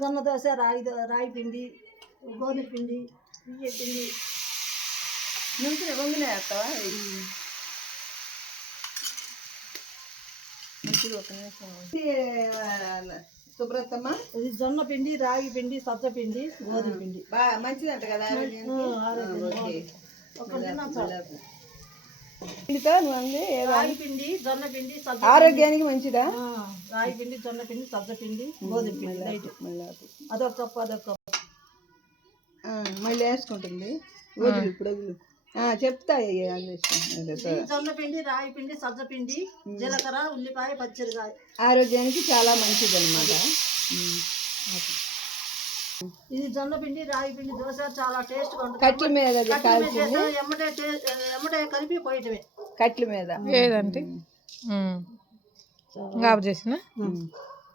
జొన్న దోశ, రాగి పిండి, గోధుమ పిండి, బియ్య పిండి. నుంచి వంగిన వేస్తావా? మంచిది. ఒక నిమిషం. సుబ్రతమ్మ, ఇది జొన్న పిండి, రాగి పిండి, సజ్జ పిండి, గోధుమ పిండి. బాగా మంచిదంట కదా పిండితో రాగి పిండి, జొన్న పిండి, సజ్జ ఆరోగ్యానికి మంచిదా? రాగి పిండి, జొన్న పిండి, సజ్జ పిండి, గోధుమ పిండి. లైట్ అదొక కప్పు, అదొక కప్పు. మళ్ళీ వేసుకుంటుంది. వదిలి ఇప్పుడు వదిలి చెప్తా. జొన్న పిండి, రాగి పిండి, సజ్జ పిండి, జీలకర్ర, ఉల్లిపాయ, పచ్చిమిరకాయ. ఆరోగ్యానికి చాలా మంచిది అనమాట. ఇది జొన్న పిండి, రాగి పిండి దోశ చాలా టేస్ట్ గా ఉంటుంది. కట్ల మీద ఎమ్మటే కలిపి పోయటమే. కట్ల మీద ఏదంటే చేసిన